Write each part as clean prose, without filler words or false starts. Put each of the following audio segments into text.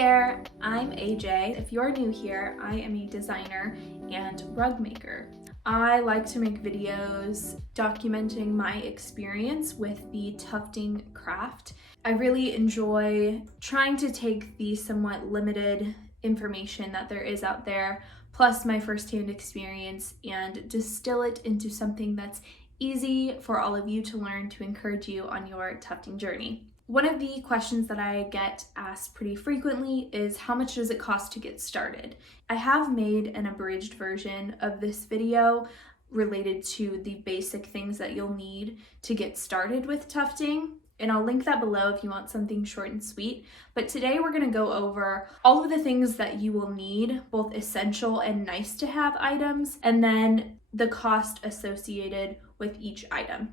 there, I'm AJ. If you're new here, I am a designer and rug maker. I like to make videos documenting my experience with the tufting craft. I really enjoy trying to take the somewhat limited information that there is out there, plus my firsthand experience, and distill it into something that's easy for all of you to learn to encourage you on your tufting journey. One of the questions that I get asked pretty frequently is, how much does it cost to get started? I have made an abridged version of this video related to the basic things that you'll need to get started with tufting, and I'll link that below if you want something short and sweet. But today we're going to go over all of the things that you will need, both essential and nice to have items, and then the cost associated with each item.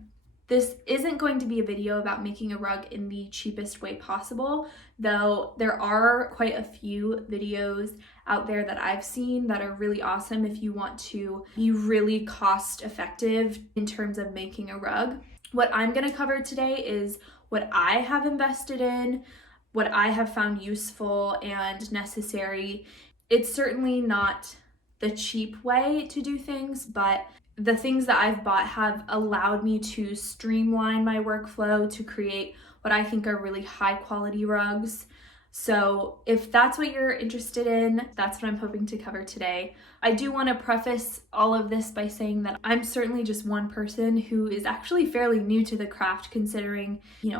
This isn't going to be a video about making a rug in the cheapest way possible, though there are quite a few videos out there that I've seen that are really awesome if you want to be really cost effective in terms of making a rug. What I'm going to cover today is what I have invested in, what I have found useful and necessary. It's certainly not the cheap way to do things, but the things that I've bought have allowed me to streamline my workflow to create what I think are really high quality rugs. So if that's what you're interested in, that's what I'm hoping to cover today. I do want to preface all of this by saying that I'm certainly just one person who is actually fairly new to the craft, considering,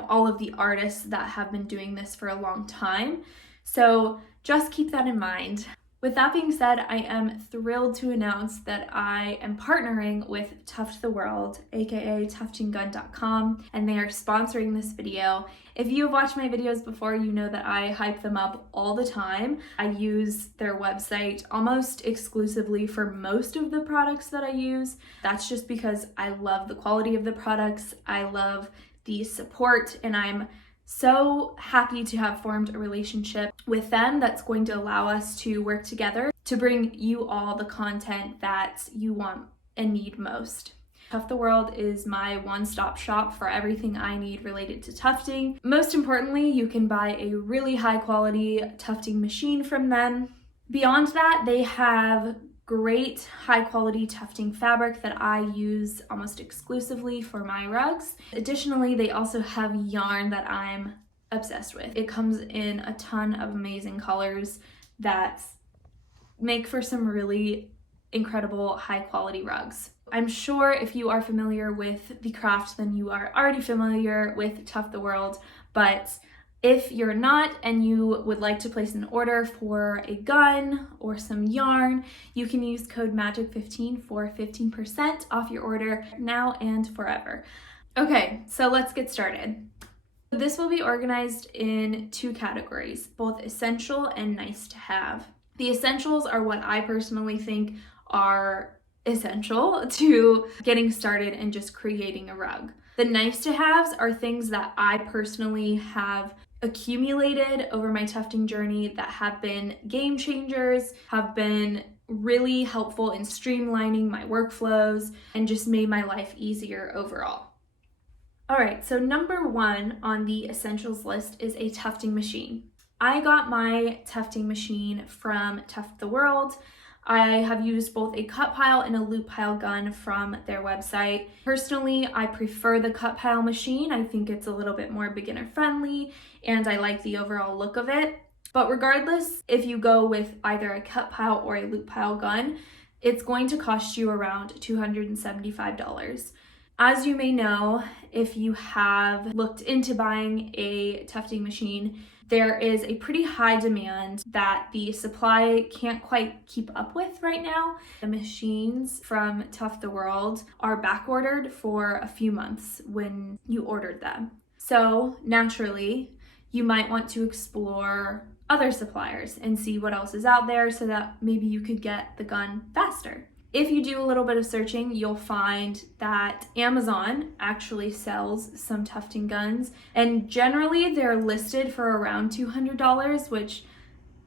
all of the artists that have been doing this for a long time. So just keep that in mind. With that being said, I am thrilled to announce that I am partnering with Tuft the World, aka tuftinggun.com, and they are sponsoring this video. If you have watched my videos before, you know that I hype them up all the time. I use their website almost exclusively for most of the products that I use. That's just because I love the quality of the products, I love the support, and I'm so happy to have formed a relationship with them that's going to allow us to work together to bring you all the content that you want and need most. Tuft the World is my one-stop shop for everything I need related to tufting. Most importantly, you can buy a really high-quality tufting machine from them. Beyond that, they have great high-quality tufting fabric that I use almost exclusively for my rugs. Additionally, they also have yarn that I'm obsessed with. It comes in a ton of amazing colors that make for some really incredible high-quality rugs. I'm sure if you are familiar with the craft, then you are already familiar with Tuft the World, but if you're not and you would like to place an order for a gun or some yarn, you can use code MAGIC15 for 15% off your order now and forever. Okay, so let's get started. This will be organized in two categories, both essential and nice to have. The essentials are what I personally think are essential to getting started and just creating a rug. The nice to haves are things that I personally have accumulated over my tufting journey that have been game changers, have been really helpful in streamlining my workflows, and just made my life easier overall. All right, so number one on the essentials list is a tufting machine. I got my tufting machine from Tuft the World. I have used both a cut pile and a loop pile gun from their website. Personally, I prefer the cut pile machine. I think it's a little bit more beginner friendly and I like the overall look of it. But regardless, if you go with either a cut pile or a loop pile gun, it's going to cost you around $275. As you may know, if you have looked into buying a tufting machine, there is a pretty high demand that the supply can't quite keep up with right now. The machines from Tuft the World are back ordered for a few months when you ordered them. So naturally, you might want to explore other suppliers and see what else is out there so that maybe you could get the gun faster. If you do a little bit of searching, you'll find that Amazon actually sells some tufting guns, and generally they're listed for around $200, which,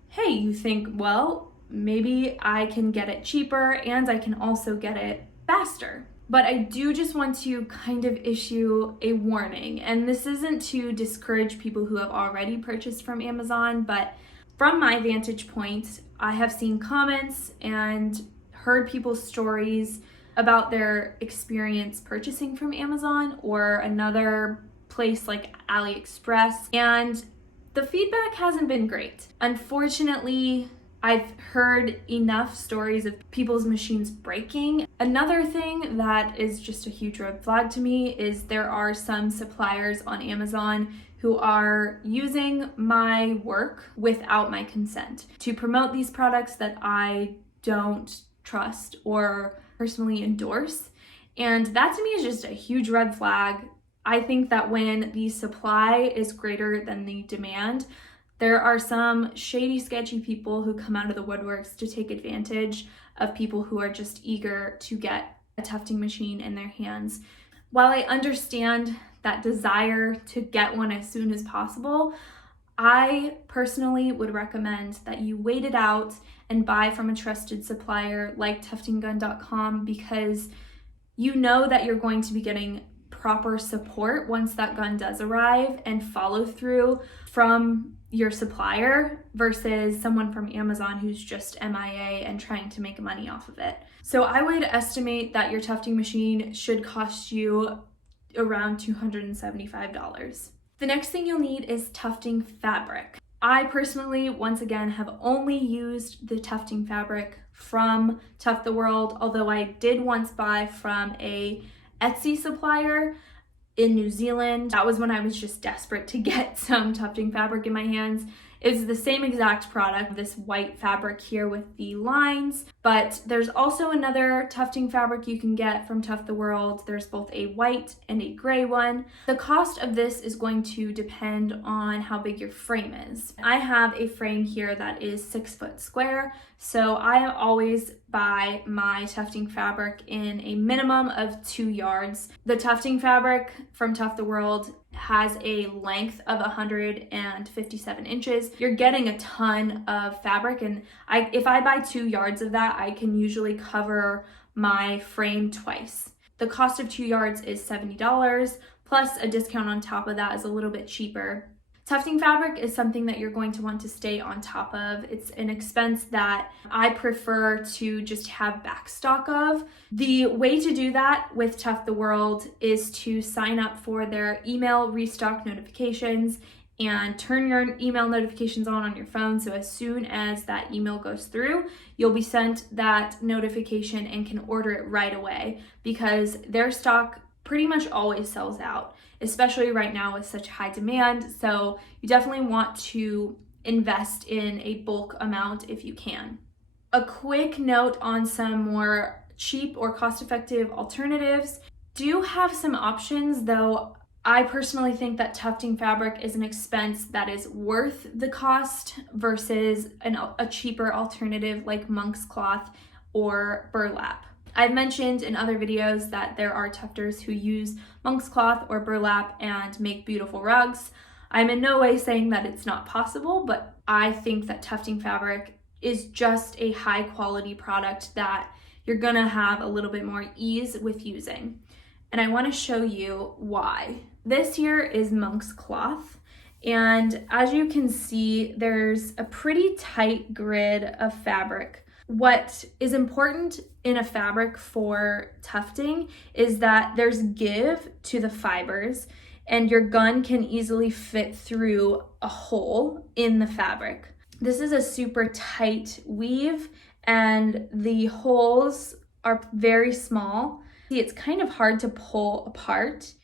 hey, you think, well, maybe I can get it cheaper and I can also get it faster. But I do just want to kind of issue a warning, and this isn't to discourage people who have already purchased from Amazon, but From my vantage point, I have seen comments and heard people's stories about their experience purchasing from Amazon or another place like AliExpress, and the feedback hasn't been great. Unfortunately, I've heard enough stories of people's machines breaking. Another thing that is just a huge red flag to me is there are some suppliers on Amazon who are using my work without my consent to promote these products that I don't trust or personally endorse. And that to me is just a huge red flag. I think that when the supply is greater than the demand, there are some shady, sketchy people who come out of the woodworks to take advantage of people who are just eager to get a tufting machine in their hands. While I understand that desire to get one as soon as possible, I personally would recommend that you wait it out and buy from a trusted supplier like tuftinggun.com, because you know that you're going to be getting proper support once that gun does arrive and follow through from your supplier versus someone from Amazon who's just MIA and trying to make money off of it. So I would estimate that your tufting machine should cost you around $275. The next thing you'll need is tufting fabric. I personally, once again, have only used the tufting fabric from Tuft the World, although I did once buy from a Etsy supplier in New Zealand. That was when I was just desperate to get some tufting fabric in my hands. It was the same exact product, this white fabric here with the lines, but there's also another tufting fabric you can get from Tuft the World. There's both a white and a gray one. The cost of this is going to depend on how big your frame is. I have a frame here that is 6 foot square, so I always buy my tufting fabric in a minimum of 2 yards. The tufting fabric from Tuft the World has a length of 157 inches. You're getting a ton of fabric, and if I buy 2 yards of that, I can usually cover my frame twice. The cost of 2 yards is $70, plus a discount on top of that is a little bit cheaper. Tufting fabric is something that you're going to want to stay on top of. It's an expense that I prefer to just have backstock of. The way to do that with Tuft the World is to sign up for their email restock notifications and turn your email notifications on your phone, so as soon as that email goes through, you'll be sent that notification and can order it right away, because their stock pretty much always sells out, especially right now with such high demand. So you definitely want to invest in a bulk amount if you can. A quick note on some more cheap or cost-effective alternatives. Do have some options, though I personally think that tufting fabric is an expense that is worth the cost versus a cheaper alternative like monk's cloth or burlap. I've mentioned in other videos that there are tufters who use monk's cloth or burlap and make beautiful rugs. I'm in no way saying that it's not possible, but I think that tufting fabric is just a high quality product that you're gonna have a little bit more ease with using. And I wanna show you why. This here is monk's cloth. And as you can see, there's a pretty tight grid of fabric. What is important in a fabric for tufting is that there's give to the fibers, and your gun can easily fit through a hole in the fabric. This is a super tight weave, and the holes are very small. See, it's kind of hard to pull apart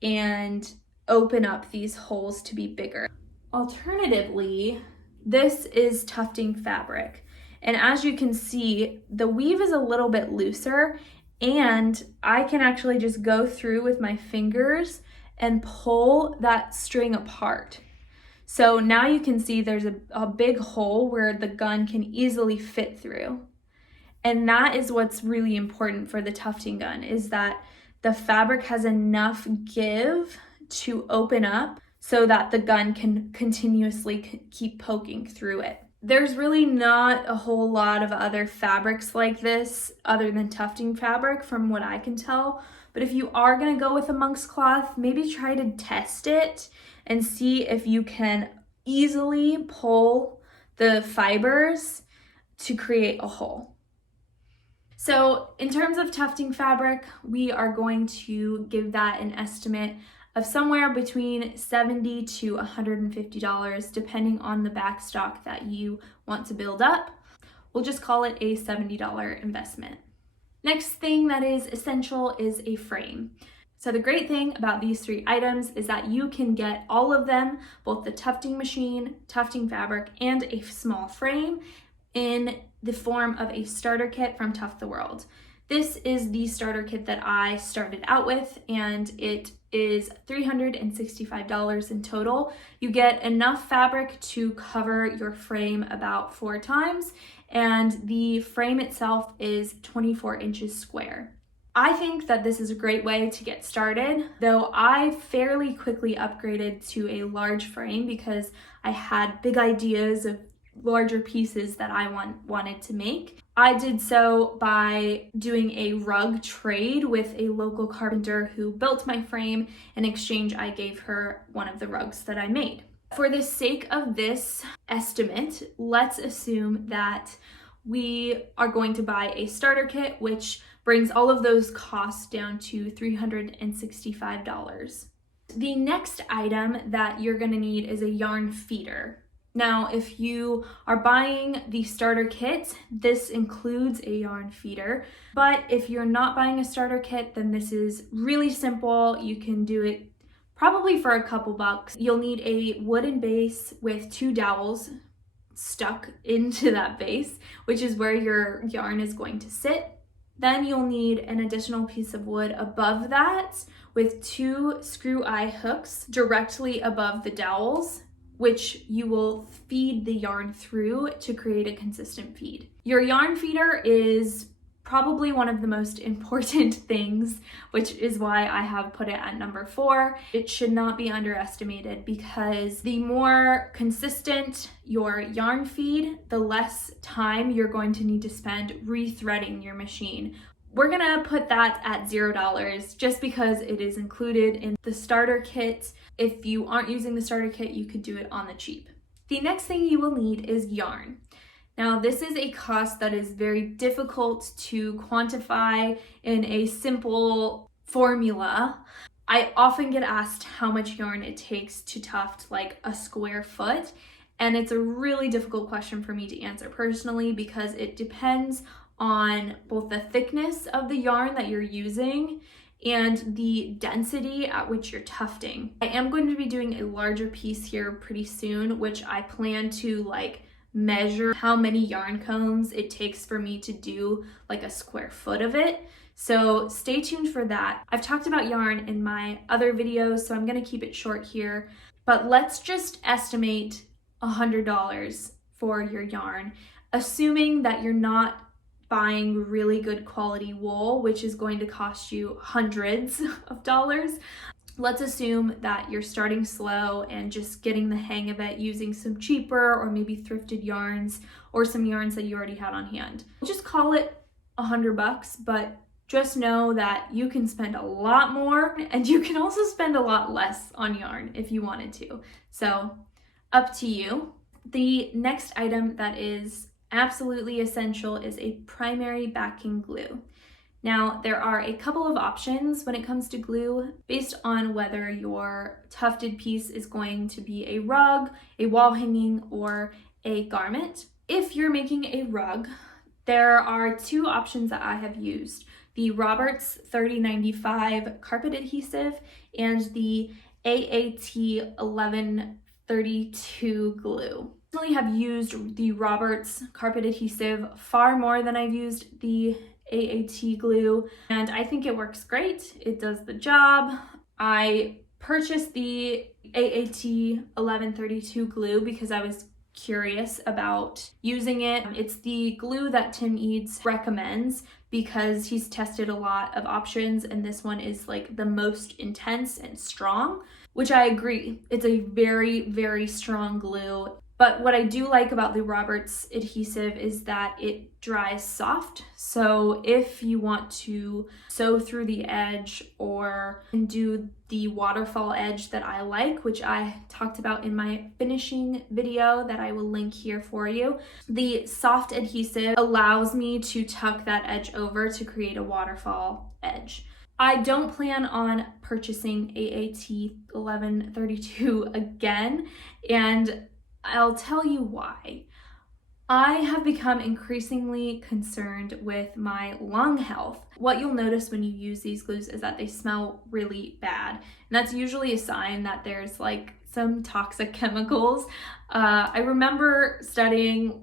and open up these holes to be bigger. Alternatively, this is tufting fabric. And as you can see, the weave is a little bit looser, and I can actually just go through with my fingers and pull that string apart. So now you can see there's a big hole where the gun can easily fit through. And that is what's really important for the tufting gun, is that the fabric has enough give to open up so that the gun can continuously keep poking through it. There's really not a whole lot of other fabrics like this other than tufting fabric from what I can tell. But if you are gonna go with a monk's cloth, maybe try to test it and see if you can easily pull the fibers to create a hole. So in terms of tufting fabric, we are going to give that an estimate of somewhere between $70 to $150, depending on the backstock that you want to build up. We'll just call it a $70 investment. Next thing that is essential is a frame. So the great thing about these 3 items is that you can get all of them, both the tufting machine, tufting fabric, and a small frame, in the form of a starter kit from Tuft the World. This is the starter kit that I started out with, and it is $365 in total. You get enough fabric to cover your frame about 4 times, and the frame itself is 24 inches square. I think that this is a great way to get started, though I fairly quickly upgraded to a large frame because I had big ideas of larger pieces that I wanted to make. I did so by doing a rug trade with a local carpenter who built my frame. In exchange, I gave her one of the rugs that I made. For the sake of this estimate, let's assume that we are going to buy a starter kit, which brings all of those costs down to $365. The next item that you're going to need is a yarn feeder. Now, if you are buying the starter kit, this includes a yarn feeder, but if you're not buying a starter kit, then this is really simple. You can do it probably for a couple bucks. You'll need a wooden base with 2 dowels stuck into that base, which is where your yarn is going to sit. Then you'll need an additional piece of wood above that with 2 screw eye hooks directly above the dowels, which you will feed the yarn through to create a consistent feed. Your yarn feeder is probably one of the most important things, which is why I have put it at number 4. It should not be underestimated because the more consistent your yarn feed, the less time you're going to need to spend rethreading your machine. We're gonna put that at $0 just because it is included in the starter kit. If you aren't using the starter kit, you could do it on the cheap. The next thing you will need is yarn. Now, this is a cost that is very difficult to quantify in a simple formula. I often get asked how much yarn it takes to tuft like a square foot, and it's a really difficult question for me to answer personally because it depends on both the thickness of the yarn that you're using and the density at which you're tufting. I am going to be doing a larger piece here pretty soon, which I plan to measure how many yarn cones it takes for me to do like a square foot of it. So stay tuned for that. I've talked about yarn in my other videos, so I'm gonna keep it short here, but let's just estimate $100 for your yarn, assuming that you're not buying really good quality wool, which is going to cost you hundreds of dollars. Let's assume that you're starting slow and just getting the hang of it using some cheaper or maybe thrifted yarns or some yarns that you already had on hand. Just call it $100, but just know that you can spend a lot more and you can also spend a lot less on yarn if you wanted to. So up to you. The next item that is absolutely essential is a primary backing glue. Now, there are a couple of options when it comes to glue based on whether your tufted piece is going to be a rug, a wall hanging, or a garment. If you're making a rug, there are 2 options that I have used: the Roberts 3095 carpet adhesive and the AAT 1132 glue. I personally have used the Roberts carpet adhesive far more than I've used the AAT glue, and I think it works great. It does the job. I purchased the AAT 1132 glue because I was curious about using it. It's the glue that Tim Eads recommends because he's tested a lot of options, and this one is like the most intense and strong, which I agree. It's a very, very strong glue. But what I do like about the Roberts adhesive is that it dries soft. So if you want to sew through the edge or do the waterfall edge that I like, which I talked about in my finishing video that I will link here for you, the soft adhesive allows me to tuck that edge over to create a waterfall edge. I don't plan on purchasing AAT 1132 again, and I'll tell you why. I have become increasingly concerned with my lung health. What you'll notice when you use these glues is that they smell really bad. And that's usually a sign that there's like some toxic chemicals. I remember studying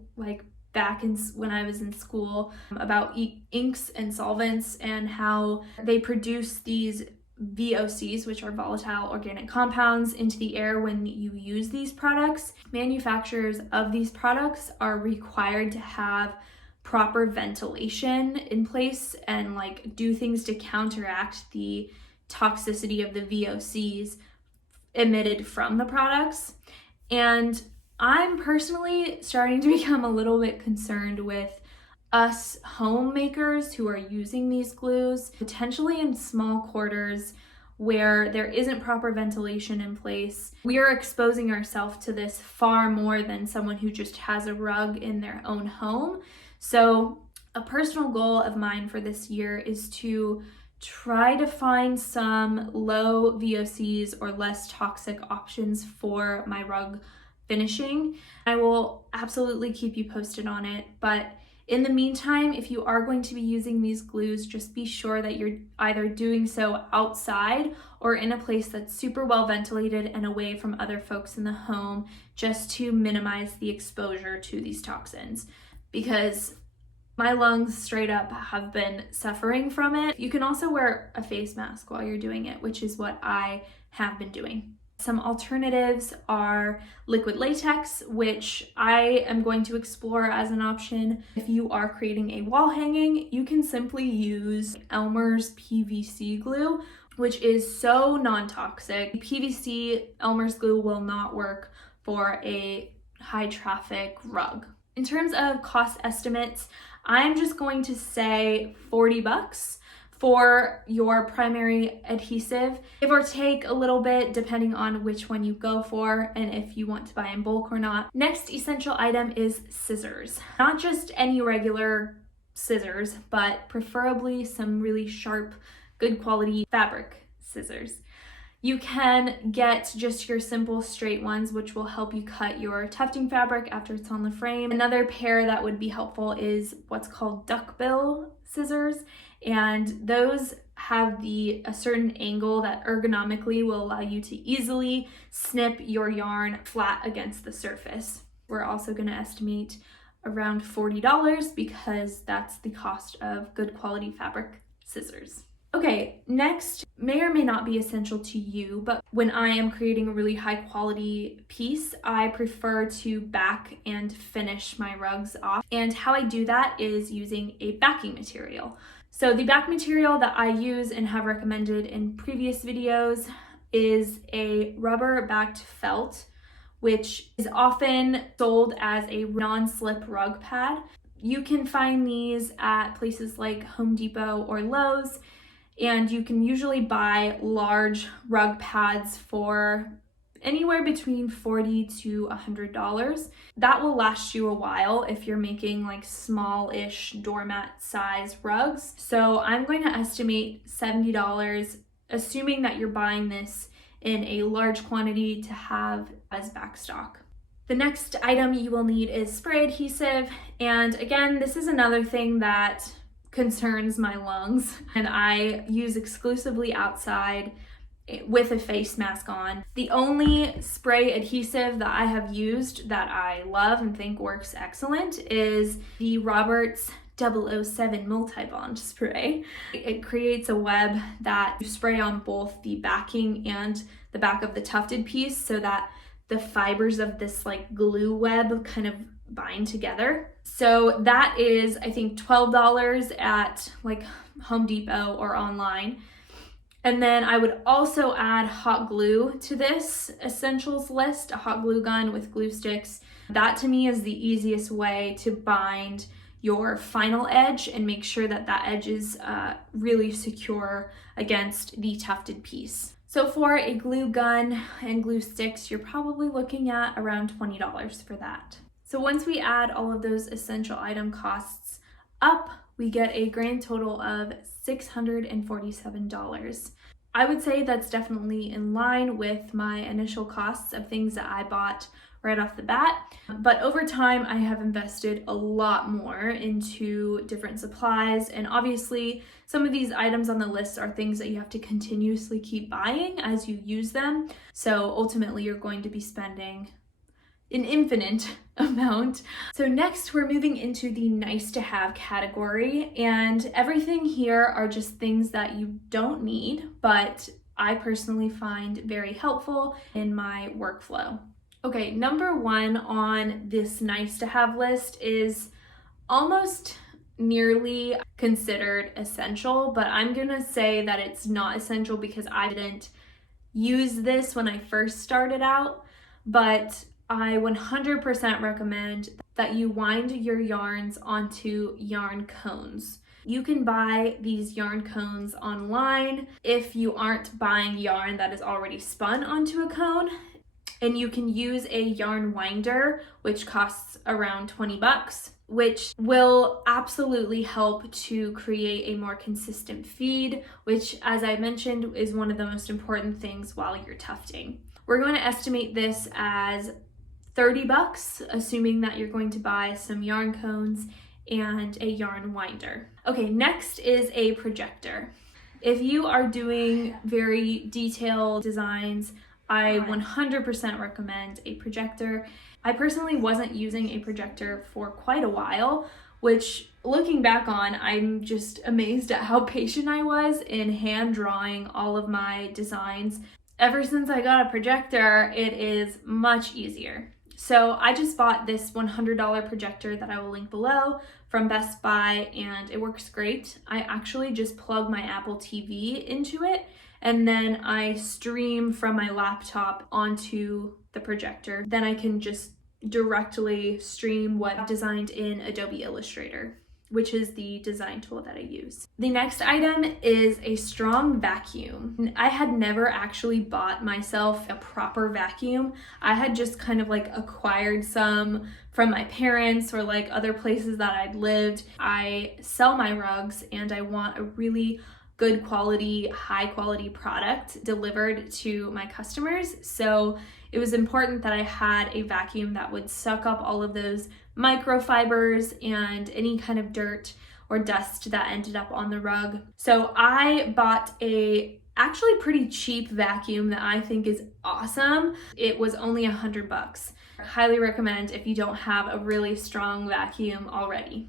back when I was in school about inks and solvents and how they produce these VOCs, which are volatile organic compounds, into the air when you use these products. Manufacturers of these products are required to have proper ventilation in place and do things to counteract the toxicity of the VOCs emitted from the products. And I'm personally starting to become a little bit concerned with us homemakers who are using these glues, potentially in small quarters where there isn't proper ventilation in place. We are exposing ourselves to this far more than someone who just has a rug in their own home. So a personal goal of mine for this year is to try to find some low VOCs or less toxic options for my rug finishing. I will absolutely keep you posted on it, but in the meantime, if you are going to be using these glues, just be sure that you're either doing so outside or in a place that's super well ventilated and away from other folks in the home, just to minimize the exposure to these toxins, because my lungs straight up have been suffering from it. You can also wear a face mask while you're doing it, which is what I have been doing. Some alternatives are liquid latex, which I am going to explore as an option. If you are creating a wall hanging, you can simply use Elmer's PVC glue, which is so non-toxic. PVC Elmer's glue will not work for a high traffic rug. In terms of cost estimates, I'm just going to say $40 for your primary adhesive, give or take a little bit depending on which one you go for and if you want to buy in bulk or not. Next essential item is scissors. Not just any regular scissors, but preferably some really sharp, good quality fabric scissors. You can get just your simple straight ones, which will help you cut your tufting fabric after it's on the frame. Another pair that would be helpful is what's called duckbill scissors, and those have a certain angle that ergonomically will allow you to easily snip your yarn flat against the surface. We're also going to estimate around $40 because that's the cost of good quality fabric scissors. Okay, next may or may not be essential to you, but when I am creating a really high quality piece, I prefer to back and finish my rugs off. And how I do that is using a backing material. So the back material that I use and have recommended in previous videos is a rubber backed felt, which is often sold as a non-slip rug pad. You can find these at places like Home Depot or Lowe's, and you can usually buy large rug pads for anywhere between $40 to $100. That will last you a while if you're making small-ish doormat size rugs. So I'm going to estimate $70, assuming that you're buying this in a large quantity to have as backstock. The next item you will need is spray adhesive, and again, this is another thing that concerns my lungs, and I use exclusively outside with a face mask on. The only spray adhesive that I have used that I love and think works excellent is the Roberts 007 multi-bond spray. It creates a web that you spray on both the backing and the back of the tufted piece so that the fibers of this glue web kind of bind together. So that is, I think, $12 at Home Depot or online. And then I would also add hot glue to this essentials list, a hot glue gun with glue sticks. That to me is the easiest way to bind your final edge and make sure that that edge is really secure against the tufted piece. So for a glue gun and glue sticks, you're probably looking at around $20 for that. So once we add all of those essential item costs up, we get a grand total of $647. I would say that's definitely in line with my initial costs of things that I bought right off the bat. But over time, I have invested a lot more into different supplies. And obviously, some of these items on the list are things that you have to continuously keep buying as you use them. So ultimately, you're going to be spending an infinite amount. So next we're moving into the nice to have category, and everything here are just things that you don't need, but I personally find very helpful in my workflow. Okay, number one on this nice to have list is almost nearly considered essential, but I'm gonna say that it's not essential because I didn't use this when I first started out, but I 100% recommend that you wind your yarns onto yarn cones. You can buy these yarn cones online if you aren't buying yarn that is already spun onto a cone. And you can use a yarn winder, which costs around 20 bucks, which will absolutely help to create a more consistent feed, which, as I mentioned, is one of the most important things while you're tufting. We're going to estimate this as 30 bucks, assuming that you're going to buy some yarn cones and a yarn winder. Okay, next is a projector. If you are doing very detailed designs, I 100% recommend a projector. I personally wasn't using a projector for quite a while, which looking back on, I'm just amazed at how patient I was in hand drawing all of my designs. Ever since I got a projector, it is much easier. So I just bought this $100 projector that I will link below from Best Buy, and it works great. I actually just plug my Apple TV into it, and then I stream from my laptop onto the projector. Then I can just directly stream what I've designed in Adobe Illustrator, which is the design tool that I use. The next item is a strong vacuum. I had never actually bought myself a proper vacuum. I had just kind of like acquired some from my parents or like other places that I'd lived. I sell my rugs and I want a really good quality, high quality product delivered to my customers. So it was important that I had a vacuum that would suck up all of those microfibers and any kind of dirt or dust that ended up on the rug. So I bought a actually pretty cheap vacuum that I think is awesome. It was only 100 bucks. I highly recommend if you don't have a really strong vacuum already.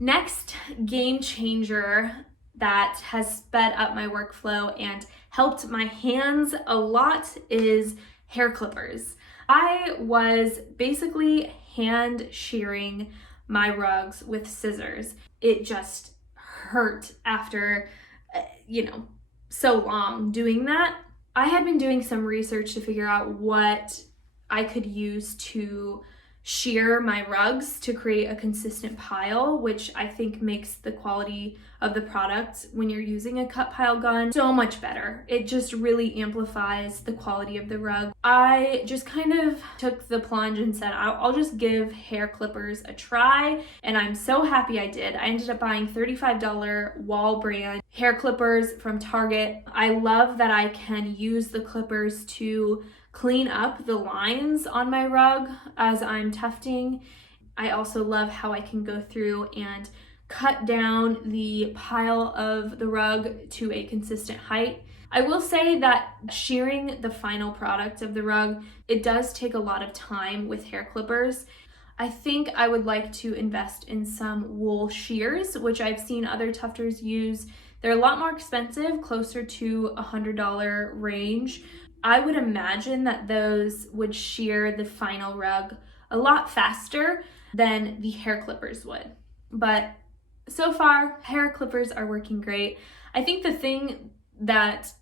Next game changer that has sped up my workflow and helped my hands a lot is hair clippers. I was basically hand shearing my rugs with scissors. It just hurt after, so long doing that. I had been doing some research to figure out what I could use to shear my rugs to create a consistent pile, which I think makes the quality of the product when you're using a cut pile gun so much better. It just really amplifies the quality of the rug. I just kind of took the plunge and said, I'll just give hair clippers a try, and I'm so happy I did. I ended up buying $35 wall brand hair clippers from Target. I love that I can use the clippers to clean up the lines on my rug as I'm tufting. I also love how I can go through and cut down the pile of the rug to a consistent height. I will say that shearing the final product of the rug, it does take a lot of time with hair clippers. I think I would like to invest in some wool shears, which I've seen other tufters use. They're a lot more expensive, closer to $100 range. I would imagine that those would shear the final rug a lot faster than the hair clippers would. But so far, hair clippers are working great. I think the thing that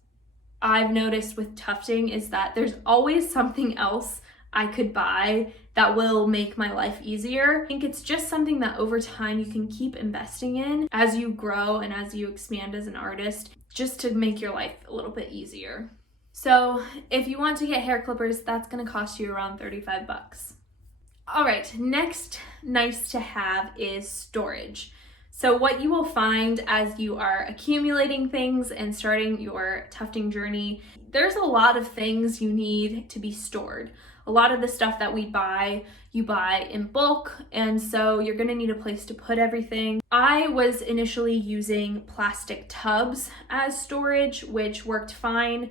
I've noticed with tufting is that there's always something else I could buy that will make my life easier. I think it's just something that over time you can keep investing in as you grow and as you expand as an artist, just to make your life a little bit easier. So if you want to get hair clippers, that's gonna cost you around 35 bucks. All right, next nice to have is storage. So what you will find as you are accumulating things and starting your tufting journey, there's a lot of things you need to be stored. A lot of the stuff that we buy, you buy in bulk, and so you're gonna need a place to put everything. I was initially using plastic tubs as storage, which worked fine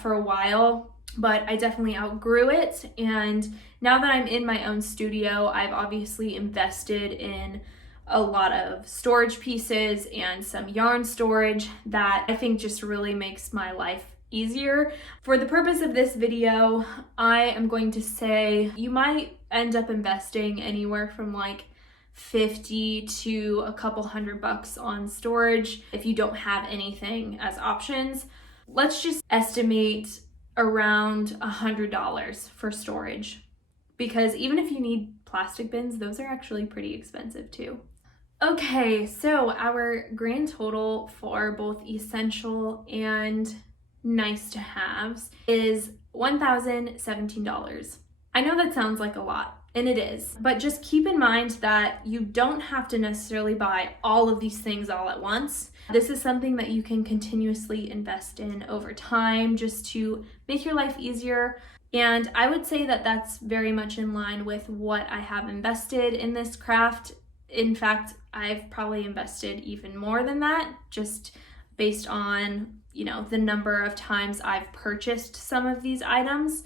for a while, but I definitely outgrew it. And now that I'm in my own studio, I've obviously invested in a lot of storage pieces and some yarn storage that I think just really makes my life easier. For the purpose of this video, I am going to say you might end up investing anywhere from like 50 to a couple $100 on storage if you don't have anything as options. Let's just estimate around $100 for storage, because even if you need plastic bins, those are actually pretty expensive too. Okay, so our grand total for both essential and nice to haves is $1,017. I know that sounds like a lot, and it is, but just keep in mind that you don't have to necessarily buy all of these things all at once. This is something that you can continuously invest in over time just to make your life easier. And I would say that that's very much in line with what I have invested in this craft. In fact, I've probably invested even more than that, just based on, you know, the number of times I've purchased some of these items.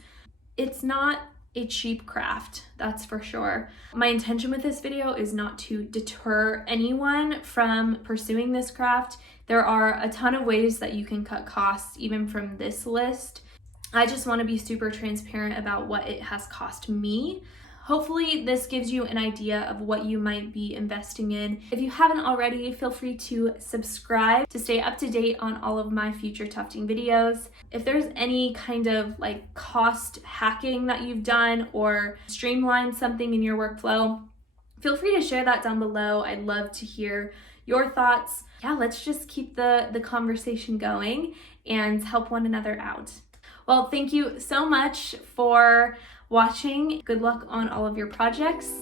It's not a cheap craft, that's for sure. My intention with this video is not to deter anyone from pursuing this craft. There are a ton of ways that you can cut costs even from this list. I just want to be super transparent about what it has cost me. Hopefully this gives you an idea of what you might be investing in. If you haven't already, feel free to subscribe to stay up to date on all of my future tufting videos. If there's any kind of like cost hacking that you've done or streamlined something in your workflow, feel free to share that down below. I'd love to hear your thoughts. Yeah, let's just keep the conversation going and help one another out. Well, thank you so much for watching. Good luck on all of your projects,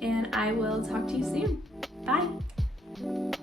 and I will talk to you soon. Bye.